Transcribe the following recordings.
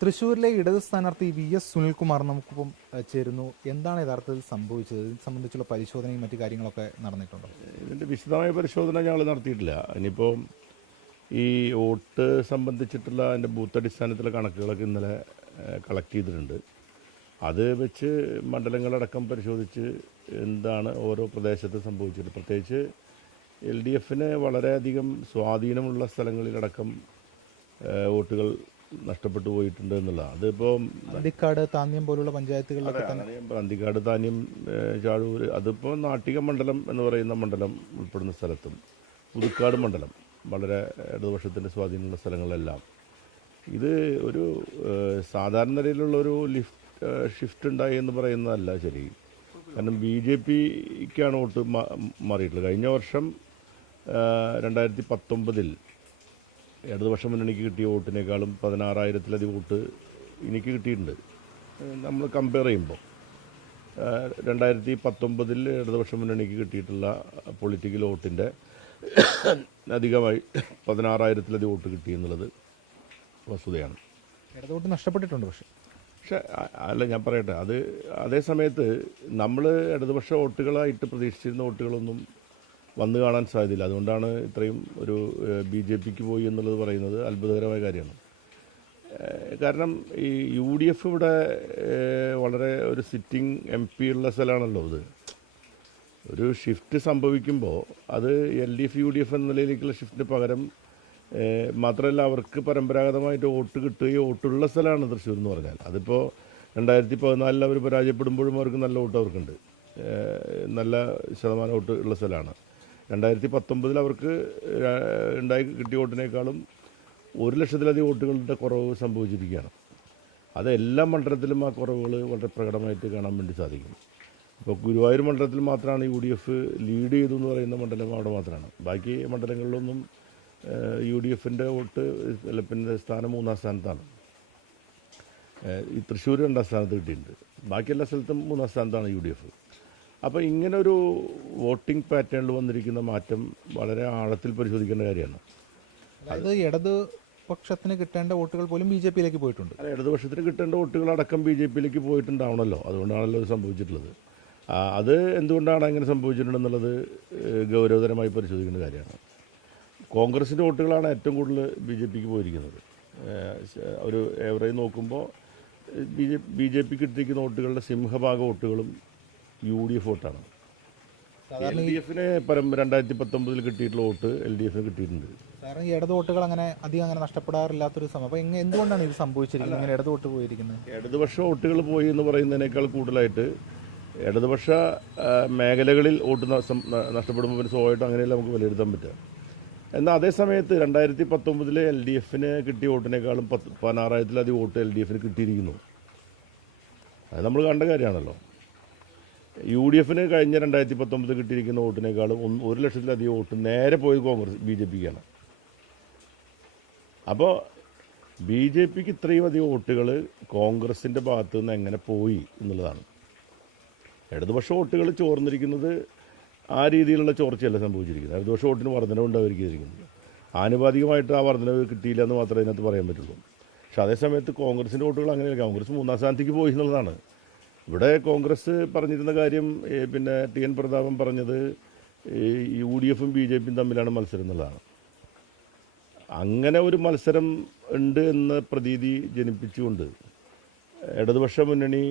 തൃശ്ശൂരിലെ ഇടത് സ്ഥാനാർത്ഥി വി എസ് സുനിൽകുമാർ നമുക്കിപ്പം ചേരുന്നു. എന്താണ് യഥാർത്ഥത്തിൽ സംഭവിച്ചത്? ഇത് സംബന്ധിച്ചുള്ള പരിശോധനയും മറ്റു കാര്യങ്ങളൊക്കെ നടന്നിട്ടുണ്ടോ? ഇതിന്റെ വിശദമായ പരിശോധന ഞങ്ങൾ നടത്തിയിട്ടില്ല. ഇനിയിപ്പോൾ ഈ വോട്ട് സംബന്ധിച്ചിട്ടുള്ള അതിന്റെ ബൂത്ത് അടിസ്ഥാനത്തിലെ കണക്കുകളൊക്കെ ഇന്നലെ കളക്ട് ചെയ്തിട്ടുണ്ട്. അത് വെച്ച് മണ്ഡലങ്ങളടക്കം പരിശോധിച്ച് എന്താണ് ഓരോ പ്രദേശത്ത് സംഭവിച്ചത്. പ്രത്യേകിച്ച് എൽ ഡി എഫിന് വളരെയധികം സ്വാധീനമുള്ള സ്ഥലങ്ങളിലടക്കം വോട്ടുകൾ നഷ്ടപ്പെട്ടു പോയിട്ടുണ്ട് എന്നുള്ളതാണ്. അതിപ്പോൾ അന്തിക്കാട് താന്യം പോലുള്ള പഞ്ചായത്തുകളിലൊക്കെ തന്നെ അന്തിക്കാട് താന്യം ചാഴൂർ അതിപ്പോൾ നാട്ടിക മണ്ഡലം എന്ന് പറയുന്ന മണ്ഡലം ഉൾപ്പെടുന്ന സ്ഥലത്തും പുതുക്കാട് മണ്ഡലം വളരെ ഇടതുപക്ഷത്തിന്റെ സ്വാധീനമുള്ള സ്ഥലങ്ങളെല്ലാം. ഇത് ഒരു സാധാരണ നിലയിലുള്ള ഒരു ലിഫ്റ്റ് ഷിഫ്റ്റ് ഉണ്ടായി എന്ന് പറയുന്നതല്ല ശരി. കാരണം ബി ജെ പിക്കാണ് വോട്ട് മാറിയിട്ടുള്ളത്. കഴിഞ്ഞ വർഷം രണ്ടായിരത്തി പത്തൊമ്പതിൽ ഇടതുപക്ഷ മുന്നണിക്ക് കിട്ടിയ വോട്ടിനേക്കാളും പതിനാറായിരത്തിലധികം വോട്ട് എനിക്ക് കിട്ടിയിട്ടുണ്ട്. നമ്മൾ കമ്പയർ ചെയ്യുമ്പോൾ രണ്ടായിരത്തി പത്തൊമ്പതിൽ ഇടതുപക്ഷ മുന്നണിക്ക് കിട്ടിയിട്ടുള്ള പൊളിറ്റിക്കൽ വോട്ടിന്റെ അധികമായി പതിനാറായിരത്തിലധികം വോട്ട് കിട്ടി എന്നുള്ളത് വസ്തുതയാണ്. ഇടതുവോട്ട് നഷ്ടപ്പെട്ടിട്ടുണ്ട് പക്ഷേ. പക്ഷേ അല്ല ഞാൻ പറയട്ടെ. അത് അതേ സമയത്ത് നമ്മൾ ഇടതുപക്ഷ വോട്ടുകളായിട്ട് പ്രതീക്ഷിച്ചിരുന്ന വോട്ടുകളൊന്നും വന്നു കാണാൻ സാധ്യതയില്ല. അതുകൊണ്ടാണ് ഇത്രയും ഒരു ബി ജെ പിക്ക് പോയി എന്നുള്ളത് പറയുന്നത് അത്ഭുതകരമായ കാര്യമാണ്. കാരണം ഈ യു ഡി എഫ് ഇവിടെ വളരെ ഒരു സിറ്റിംഗ് എം പി ഉള്ള സ്ഥലമാണല്ലോ ഇത്. ഒരു ഷിഫ്റ്റ് സംഭവിക്കുമ്പോൾ അത് L D F U D F എന്ന നിലയിലേക്കുള്ള ഷിഫ്റ്റിന് പകരം മാത്രമല്ല അവർക്ക് പരമ്പരാഗതമായിട്ട് വോട്ട് കിട്ടുകയോ വോട്ടുള്ള സ്ഥലമാണ് തൃശ്ശൂർ എന്ന് പറഞ്ഞാൽ. അതിപ്പോൾ രണ്ടായിരത്തി പതിനാലിൽ അവർ പരാജയപ്പെടുമ്പോഴും അവർക്ക് നല്ല വോട്ട് അവർക്കുണ്ട്. നല്ല ശതമാനം വോട്ട് ഉള്ള സ്ഥലമാണ്. രണ്ടായിരത്തി പത്തൊമ്പതിൽ അവർക്ക് ഉണ്ടായി കിട്ടിയ വോട്ടിനേക്കാളും ഒരു ലക്ഷത്തിലധികം വോട്ടുകളുടെ കുറവ് സംഭവിച്ചിരിക്കുകയാണ്. അത് എല്ലാ മണ്ഡലത്തിലും ആ കുറവുകൾ വളരെ പ്രകടമായിട്ട് കാണാൻ വേണ്ടി സാധിക്കും. ഇപ്പോൾ ഗുരുവായൂർ മണ്ഡലത്തിൽ മാത്രമാണ് യു ഡി എഫ് ലീഡ് ചെയ്തു എന്ന് പറയുന്ന മണ്ഡലം അവിടെ മാത്രമാണ്. ബാക്കി മണ്ഡലങ്ങളിലൊന്നും യു ഡി എഫിന്റെ വോട്ട് അല്ല, പിന്നെ സ്ഥാനം മൂന്നാം സ്ഥാനത്താണ്. ഈ തൃശ്ശൂർ രണ്ടാം സ്ഥാനത്ത് കിട്ടിയിട്ടുണ്ട്. ബാക്കി എല്ലാ സ്ഥലത്തും മൂന്നാം സ്ഥാനത്താണ് യു ഡി എഫ്. അപ്പോൾ ഇങ്ങനെ ഒരു വോട്ടിംഗ് പാറ്റേണിൽ വന്നിരിക്കുന്ന മാറ്റം വളരെ ആഴത്തിൽ പരിശോധിക്കേണ്ട കാര്യമാണ്. അതായത് ഇടത് പക്ഷത്തിന് കിട്ടേണ്ട വോട്ടുകൾ പോലും ബി ജെ പിയിലേക്ക് പോയിട്ടുണ്ട്. അല്ല ഇടതുപക്ഷത്തിന് കിട്ടേണ്ട വോട്ടുകൾ അടക്കം ബി ജെ പിയിലേക്ക് പോയിട്ടുണ്ടാവണമല്ലോ അതുകൊണ്ടാണല്ലോ അത് സംഭവിച്ചിട്ടുള്ളത്. അത് എന്തുകൊണ്ടാണ് അങ്ങനെ സംഭവിച്ചിട്ടുണ്ടെന്നുള്ളത് ഗൗരവതരമായി പരിശോധിക്കേണ്ട കാര്യമാണ്. കോൺഗ്രസിന്റെ വോട്ടുകളാണ് ഏറ്റവും കൂടുതൽ ബി ജെ പിക്ക് പോയിരിക്കുന്നത്. ഒരു ഏവറേജ് നോക്കുമ്പോൾ ബി ജെ ബി ജെ പിക്ക് ഇട്ടിരിക്കുന്ന വോട്ടുകളുടെ സിംഹഭാഗ വോട്ടുകളും യു ഡി എഫ് വോട്ടാണ്. എൽ ഡി എഫിന് പരം രണ്ടായിരത്തി പത്തൊമ്പതിൽ കിട്ടിയിട്ടുള്ള വോട്ട് എൽ ഡി എഫിന് കിട്ടിയിട്ടുണ്ട്. ഇടത് വോട്ടുകൾ അങ്ങനെ അധികം അങ്ങനെ നഷ്ടപ്പെടാറില്ലാത്തൊരു സമയം അപ്പോൾ എന്തുകൊണ്ടാണ് ഇത് സംഭവിച്ചിരിക്കുന്നത്? ഇങ്ങനെ ഇടത് വോട്ട് പോയിരിക്കുന്നത്? ഇടതുപക്ഷ വോട്ടുകൾ പോയി എന്ന് പറയുന്നതിനേക്കാൾ കൂടുതലായിട്ട് ഇടതുപക്ഷ മേഖലകളിൽ വോട്ട് നഷ്ടപ്പെടുമ്പോൾ പിന്നെ സ്വാഭാവികമായിട്ടും അങ്ങനെയല്ല നമുക്ക് വിലയിരുത്താൻ പറ്റുക. എന്നാൽ അതേ സമയത്ത് രണ്ടായിരത്തി പത്തൊമ്പതിലെ എൽ ഡി എഫിന് കിട്ടിയ വോട്ടിനേക്കാളും പത്ത് പതിനാറായിരത്തിലധികം വോട്ട് എൽ ഡി എഫിന് കിട്ടിയിരിക്കുന്നു. അത് നമ്മൾ കണ്ട കാര്യമാണല്ലോ. യു ഡി എഫിന് കഴിഞ്ഞ രണ്ടായിരത്തി പത്തൊമ്പത് കിട്ടിയിരിക്കുന്ന വോട്ടിനേക്കാളും ഒരു ലക്ഷത്തിലധികം വോട്ട് നേരെ പോയി കോൺഗ്രസ് ബി ജെ പിക്കാണ്. അപ്പോൾ ബി ജെ പിക്ക് ഇത്രയും അധികം വോട്ടുകൾ കോൺഗ്രസിന്റെ ഭാഗത്ത് നിന്ന് എങ്ങനെ പോയി എന്നുള്ളതാണ്. ഇടതുപക്ഷ വോട്ടുകൾ ചോർന്നിരിക്കുന്നത് ആ രീതിയിലുള്ള ചോർച്ചയല്ല സംഭവിച്ചിരിക്കുന്നത്. ഇടതുപക്ഷ വോട്ടിന് വർധനവ് ഉണ്ടായിരിക്കുന്നത് ആനുപാതികമായിട്ട് ആ വർധനവ് കിട്ടിയില്ല എന്ന് മാത്രമേ ഇതിനകത്ത് പറയാൻ പറ്റുള്ളൂ. പക്ഷേ അതേസമയത്ത് കോൺഗ്രസിന്റെ വോട്ടുകൾ അങ്ങനെയല്ല. കോൺഗ്രസ് മൂന്നാം സ്ഥാനത്തേക്ക് പോയി എന്നുള്ളതാണ്. ഇവിടെ കോൺഗ്രസ് പറഞ്ഞിരുന്ന കാര്യം പിന്നെ ടി എൻ പ്രതാപൻ പറഞ്ഞത് യു ഡി എഫും ബി ജെ പിയും തമ്മിലാണ് മത്സരം എന്നുള്ളതാണ്. അങ്ങനെ ഒരു മത്സരം ഉണ്ട് എന്ന പ്രതീതി ജനിപ്പിച്ചുകൊണ്ട് ഇടതുപക്ഷ മുന്നണി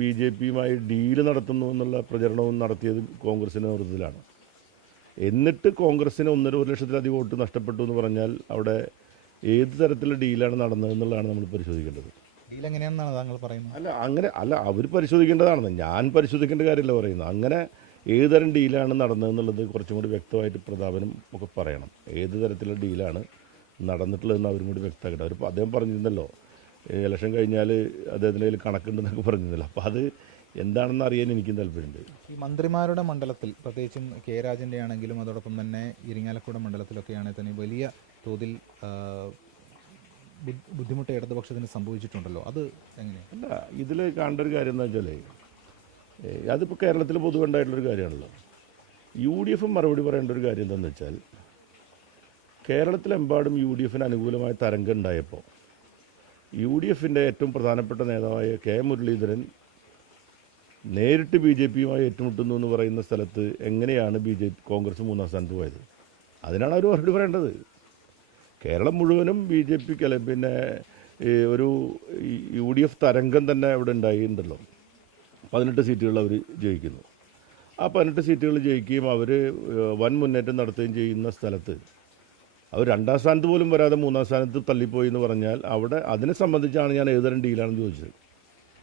ബി ജെ പിയുമായി ഡീൽ നടത്തുന്നു എന്നുള്ള പ്രചരണവും നടത്തിയത് കോൺഗ്രസിന്റെ നേതൃത്വത്തിലാണ്. എന്നിട്ട് കോൺഗ്രസിന് ഒന്നര ഒരു ലക്ഷത്തിലധികം വോട്ട് നഷ്ടപ്പെട്ടു എന്ന് പറഞ്ഞാൽ അവിടെ ഏത് തരത്തിലുള്ള ഡീലാണ് നടന്നത് എന്നുള്ളതാണ് നമ്മൾ പരിശോധിക്കേണ്ടത്. ഡീൽ എങ്ങനെയാണെന്നാണ് താങ്കൾ പറയുന്നത്? അല്ല അങ്ങനെ അല്ല അവർ പരിശോധിക്കേണ്ടതാണെന്ന്. ഞാൻ പരിശോധിക്കേണ്ട കാര്യമല്ല പറയുന്നത്. അങ്ങനെ ഏത് തരം ഡീലാണ് നടന്നതെന്നുള്ളത് കുറച്ചും കൂടി വ്യക്തമായിട്ട് പ്രതാപനും ഒക്കെ പറയണം. ഏത് തരത്തിലുള്ള ഡീലാണ് നടന്നിട്ടുള്ളതെന്ന് അവരും കൂടി വ്യക്തമാക്കട്ടെ. അവർ അദ്ദേഹം പറഞ്ഞിരുന്നല്ലോ ഇലക്ഷൻ കഴിഞ്ഞാൽ അദ്ദേഹത്തിന്റെ കയ്യിൽ കണക്കുണ്ടെന്നൊക്കെ പറഞ്ഞിരുന്നല്ലോ. അപ്പോൾ അത് എന്താണെന്ന് അറിയാൻ എനിക്കും താല്പര്യമുണ്ട്. ഈ മന്ത്രിമാരുടെ മണ്ഡലത്തിൽ പ്രത്യേകിച്ചും കെ രാജന്റെ ആണെങ്കിലും അതോടൊപ്പം തന്നെ ഇരിങ്ങാലക്കുട മണ്ഡലത്തിലൊക്കെയാണെങ്കിൽ തന്നെ വലിയ തോതിൽ ബുദ്ധിമുട്ട് ഇടതുപക്ഷത്തിന് സംഭവിച്ചിട്ടുണ്ടല്ലോ. അത് എങ്ങനെയാണ് അല്ല ഇതിൽ കാണേണ്ട ഒരു കാര്യം എന്താ വെച്ചാൽ അതിപ്പോൾ കേരളത്തിൽ പൊതുവെ ഉണ്ടായിട്ടുള്ളൊരു കാര്യമാണല്ലോ. യു ഡി എഫും മറുപടി പറയേണ്ട ഒരു കാര്യം എന്താണെന്ന് വെച്ചാൽ കേരളത്തിലെമ്പാടും യു ഡി എഫിന് അനുകൂലമായ തരംഗം ഉണ്ടായപ്പോൾ യു ഡി എഫിന്റെ ഏറ്റവും പ്രധാനപ്പെട്ട നേതാവായ കെ മുരളീധരൻ നേരിട്ട് ബി ജെ പിയുമായി ഏറ്റുമുട്ടുന്നു എന്ന് പറയുന്ന സ്ഥലത്ത് എങ്ങനെയാണ് ബി ജെ കോൺഗ്രസ് മൂന്നാം സ്ഥാനത്ത് പോയത്? അതിനാണ് അവർ മറുപടി പറയേണ്ടത്. കേരളം മുഴുവനും ബി ജെ പിക്ക് അല്ലെ പിന്നെ ഒരു യു ഡി എഫ് തരംഗം തന്നെ ഇവിടെ ഉണ്ടായിട്ടുണ്ടല്ലോ പതിനെട്ട് സീറ്റുകൾ അവർ ജയിക്കുന്നു. ആ പതിനെട്ട് സീറ്റുകൾ ജയിക്കുകയും അവർ വൻ മുന്നേറ്റം നടത്തുകയും ചെയ്യുന്ന സ്ഥലത്ത് അവർ രണ്ടാം സ്ഥാനത്ത് പോലും വരാതെ മൂന്നാം സ്ഥാനത്ത് തള്ളിപ്പോയി എന്ന് പറഞ്ഞാൽ അവിടെ അതിനെ സംബന്ധിച്ചാണ് ഞാൻ ഏതുതരം ഡീലാണെന്ന് ചോദിച്ചത്.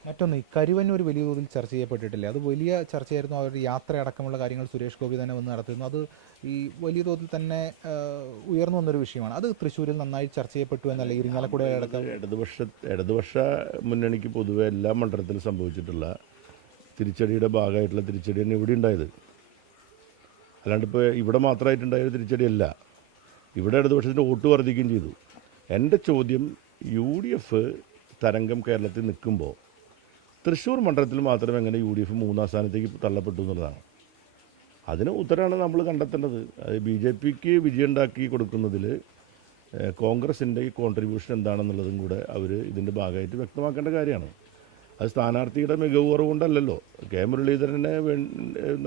മറ്റൊന്ന് ഈ കരുവന്നൂർ വലിയ തോതിൽ ചർച്ച ചെയ്യപ്പെട്ടിട്ടില്ല? അത് വലിയ ചർച്ചയായിരുന്നു. അവരുടെ യാത്ര അടക്കമുള്ള കാര്യങ്ങൾ സുരേഷ് ഗോപി തന്നെ വന്ന് നടത്തുന്നു അത് ഈ വലിയ തോതിൽ തന്നെ ഉയർന്നു വന്നൊരു വിഷയമാണ്. അത് തൃശ്ശൂരിൽ നന്നായി ചർച്ച ചെയ്യപ്പെട്ടു എന്നല്ല ഇരിങ്ങാലക്കുട അടക്കം. ഇടതുപക്ഷ ഇടതുപക്ഷ മുന്നണിക്ക് പൊതുവെ എല്ലാ മണ്ഡലത്തിലും സംഭവിച്ചിട്ടുള്ള തിരിച്ചടിയുടെ ഭാഗമായിട്ടുള്ള തിരിച്ചടി തന്നെ ഇവിടെ ഉണ്ടായത്. അല്ലാണ്ട് ഇപ്പോൾ ഇവിടെ മാത്രമായിട്ടുണ്ടായ ഒരു തിരിച്ചടിയല്ല. ഇവിടെ ഇടതുപക്ഷത്തിന്റെ വോട്ട് വർദ്ധിക്കുകയും ചെയ്തു. എന്റെ ചോദ്യം യു ഡി എഫ് തരംഗം കേരളത്തിൽ നിൽക്കുമ്പോൾ തൃശ്ശൂർ മണ്ഡലത്തിൽ മാത്രം എങ്ങനെ യു ഡി എഫ് മൂന്നാം സ്ഥാനത്തേക്ക് തള്ളപ്പെട്ടു എന്നുള്ളതാണ്. അതിന് ഉത്തരമാണ് നമ്മൾ കണ്ടെത്തേണ്ടത്. അത് ബി ജെ പിക്ക് വിജയമുണ്ടാക്കി കൊടുക്കുന്നതിൽ കോൺഗ്രസിന്റെ ഈ കോൺട്രിബ്യൂഷൻ എന്താണെന്നുള്ളതും കൂടെ അവർ ഇതിന്റെ ഭാഗമായിട്ട് വ്യക്തമാക്കേണ്ട കാര്യമാണ്. അത് സ്ഥാനാർത്ഥിയുടെ മികവ് കുറവുകൊണ്ടല്ലല്ലോ. കെ മുരളീധരനെ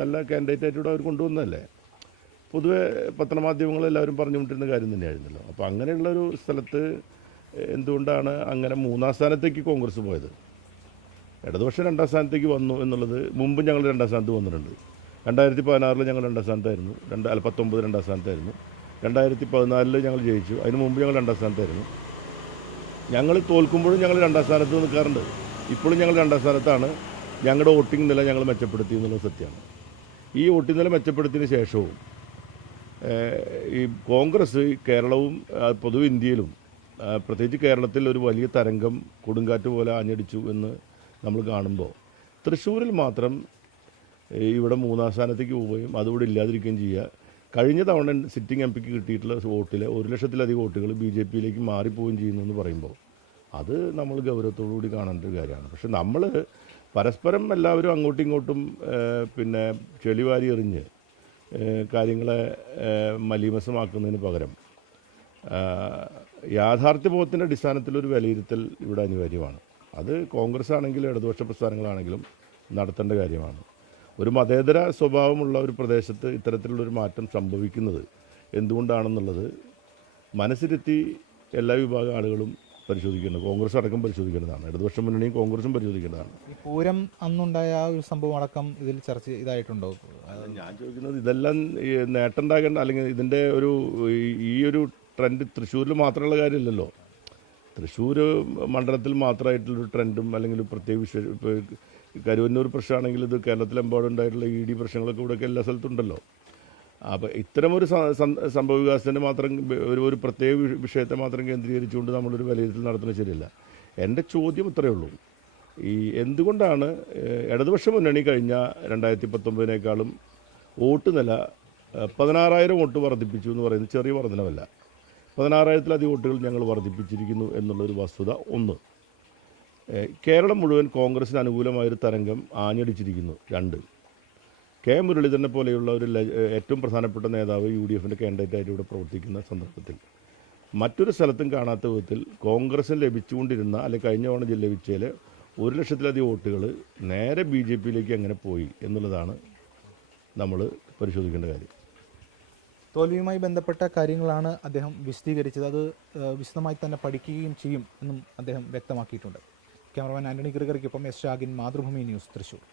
നല്ല കാൻഡിഡേറ്റായിട്ടൂടെ അവർ കൊണ്ടുവന്നതല്ലേ? പൊതുവെ പത്രമാധ്യമങ്ങളെല്ലാവരും പറഞ്ഞുകൊണ്ടിരുന്ന കാര്യം തന്നെയായിരുന്നല്ലോ. അപ്പോൾ അങ്ങനെയുള്ളൊരു സ്ഥലത്ത് എന്തുകൊണ്ടാണ് അങ്ങനെ മൂന്നാം സ്ഥാനത്തേക്ക് കോൺഗ്രസ് പോയത്? ഇടതുപക്ഷം രണ്ടാം സ്ഥാനത്തേക്ക് വന്നു എന്നുള്ളത് മുമ്പ് ഞങ്ങൾ രണ്ടാം സ്ഥാനത്ത് വന്നിട്ടുണ്ട്. രണ്ടായിരത്തി പതിനാറിൽ ഞങ്ങൾ രണ്ടാം സ്ഥാനത്തായിരുന്നു. രണ്ട് അല്ല പത്തൊമ്പത് രണ്ടാം സ്ഥാനത്തായിരുന്നു. രണ്ടായിരത്തി പതിനാലിൽ ഞങ്ങൾ ജയിച്ചു. അതിന് മുമ്പ് ഞങ്ങൾ രണ്ടാം സ്ഥാനത്തായിരുന്നു. ഞങ്ങൾ തോൽക്കുമ്പോഴും ഞങ്ങൾ രണ്ടാം സ്ഥാനത്ത് നിൽക്കാറുണ്ട്. ഇപ്പോഴും ഞങ്ങൾ രണ്ടാം സ്ഥാനത്താണ്. ഞങ്ങളുടെ വോട്ടിംഗ് നില ഞങ്ങൾ മെച്ചപ്പെടുത്തി എന്നുള്ളത് സത്യമാണ്. ഈ വോട്ടിംഗ് നില മെച്ചപ്പെടുത്തിയതിന് ശേഷവും ഈ കോൺഗ്രസ് കേരളവും പൊതുവെ ഇന്ത്യയിലും പ്രത്യേകിച്ച് കേരളത്തിൽ ഒരു വലിയ തരംഗം കൊടുങ്കാറ്റ് പോലെ ആഞ്ഞടിച്ചു എന്ന് നമ്മൾ കാണുമ്പോൾ. തൃശ്ശൂരിൽ മാത്രം ഇവിടെ മൂന്നാം സ്ഥാനത്തേക്ക് പോവുകയും അതുകൂടെ ഇല്ലാതിരിക്കുകയും ചെയ്യുക. കഴിഞ്ഞ തവണ സിറ്റിംഗ് എം പിക്ക് കിട്ടിയിട്ടുള്ള വോട്ടിൽ ഒരു ലക്ഷത്തിലധികം വോട്ടുകൾ ബി ജെ പിയിലേക്ക് മാറിപ്പോവുകയും ചെയ്യുന്നു എന്ന് പറയുമ്പോൾ അത് നമ്മൾ ഗൗരവത്തോടു കൂടി കാണേണ്ട ഒരു കാര്യമാണ്. പക്ഷെ നമ്മൾ പരസ്പരം എല്ലാവരും അങ്ങോട്ടും ഇങ്ങോട്ടും പിന്നെ ചെളിവാരി എറിഞ്ഞ് കാര്യങ്ങളെ മലീമസമാക്കുന്നതിന് പകരം യാഥാർത്ഥ്യബോധത്തിന്റെ അടിസ്ഥാനത്തിലൊരു വിലയിരുത്തൽ ഇവിടെ അനിവാര്യമാണ്. അത് കോൺഗ്രസ് ആണെങ്കിലും ഇടതുപക്ഷ പ്രസ്ഥാനങ്ങളാണെങ്കിലും നടത്തേണ്ട കാര്യമാണ്. ഒരു മതേതര സ്വഭാവമുള്ള ഒരു പ്രദേശത്ത് ഇത്തരത്തിലുള്ളൊരു മാറ്റം സംഭവിക്കുന്നത് എന്തുകൊണ്ടാണെന്നുള്ളത് മനസ്സിരുത്തി എല്ലാ വിഭാഗം ആളുകളും പരിശോധിക്കേണ്ടത് കോൺഗ്രസ് അടക്കം പരിശോധിക്കേണ്ടതാണ് ഇടതുപക്ഷ മുന്നണിയും കോൺഗ്രസും പരിശോധിക്കേണ്ടതാണ്. പൂരം അന്നുണ്ടായ ആ ഒരു സംഭവം അടക്കം ഇതിൽ ചർച്ച ഇതായിട്ടുണ്ടോ? ഞാൻ ചോദിക്കുന്നത് ഇതെല്ലാം നേട്ടം നേട്ടമുണ്ടാകേണ്ട അല്ലെങ്കിൽ ഇതിന്റെ ഒരു ഈ ഒരു ട്രെൻഡ് തൃശ്ശൂരിൽ മാത്രമുള്ള കാര്യമില്ലല്ലോ. തൃശ്ശൂർ മണ്ഡലത്തിൽ മാത്രമായിട്ടുള്ളൊരു ട്രെൻഡും അല്ലെങ്കിൽ പ്രത്യേക വിശേഷ കരുവന്നൂർ പ്രശ്നമാണെങ്കിൽ ഇത് കേരളത്തിലെമ്പാടും ഉണ്ടായിട്ടുള്ള ഇ ഡി പ്രശ്നങ്ങളൊക്കെ ഇവിടെയൊക്കെ എല്ലാ സ്ഥലത്തുണ്ടല്ലോ. അപ്പോൾ ഇത്തരമൊരു സംഭവ വികാസത്തിന് മാത്രം ഒരു ഒരു പ്രത്യേക വിഷയത്തെ മാത്രം കേന്ദ്രീകരിച്ചുകൊണ്ട് നമ്മളൊരു വിലയിരുത്തൽ നടത്തുന്നത് ശരിയല്ല. എന്റെ ചോദ്യം ഇത്രയേ ഉള്ളൂ. ഈ എന്തുകൊണ്ടാണ് ഇടതുപക്ഷ മുന്നണി കഴിഞ്ഞ രണ്ടായിരത്തി പത്തൊമ്പതിനേക്കാളും വോട്ട് നില പതിനാറായിരം വോട്ട് വർദ്ധിപ്പിച്ചു എന്ന് പറയുന്നത് ചെറിയ വർധനമല്ല പതിനാറായിരത്തിലധികം വോട്ടുകൾ ഞങ്ങൾ വർദ്ധിപ്പിച്ചിരിക്കുന്നു എന്നുള്ളൊരു വസ്തുത ഒന്ന്. കേരളം മുഴുവൻ കോൺഗ്രസിന് അനുകൂലമായൊരു തരംഗം ആഞ്ഞടിച്ചിരിക്കുന്നു. രണ്ട്. കെ. മുരളീധരനെ പോലെയുള്ള ഒരു ഏറ്റവും പ്രധാനപ്പെട്ട നേതാവ് യു ഡി എഫിന്റെ കാൻഡിഡേറ്റായിട്ട് ഇവിടെ പ്രവർത്തിക്കുന്ന സന്ദർഭത്തിൽ. മറ്റൊരു സ്ഥലത്തും കാണാത്ത വിധത്തിൽ കോൺഗ്രസിന് ലഭിച്ചുകൊണ്ടിരുന്ന അല്ലെ കഴിഞ്ഞ തവണ ലഭിച്ചതിൽ ഒരു ലക്ഷത്തിലധികം വോട്ടുകൾ നേരെ ബി ജെ പിയിലേക്ക് എങ്ങനെ പോയി എന്നുള്ളതാണ് നമ്മൾ പരിശോധിക്കേണ്ട കാര്യം. തോൽവിയുമായി ബന്ധപ്പെട്ട കാര്യങ്ങളാണ് അദ്ദേഹം വിശദീകരിച്ചത്. അത് വിശദമായി തന്നെ പഠിക്കുകയും ചെയ്യും എന്നും അദ്ദേഹം വ്യക്തമാക്കിയിട്ടുണ്ട്. ക്യാമറമാൻ ആന്റണി ഗ്രിഗറിക്കൊപ്പം എസ് ഷാഗിൻ മാതൃഭൂമി ന്യൂസ് തൃശൂർ.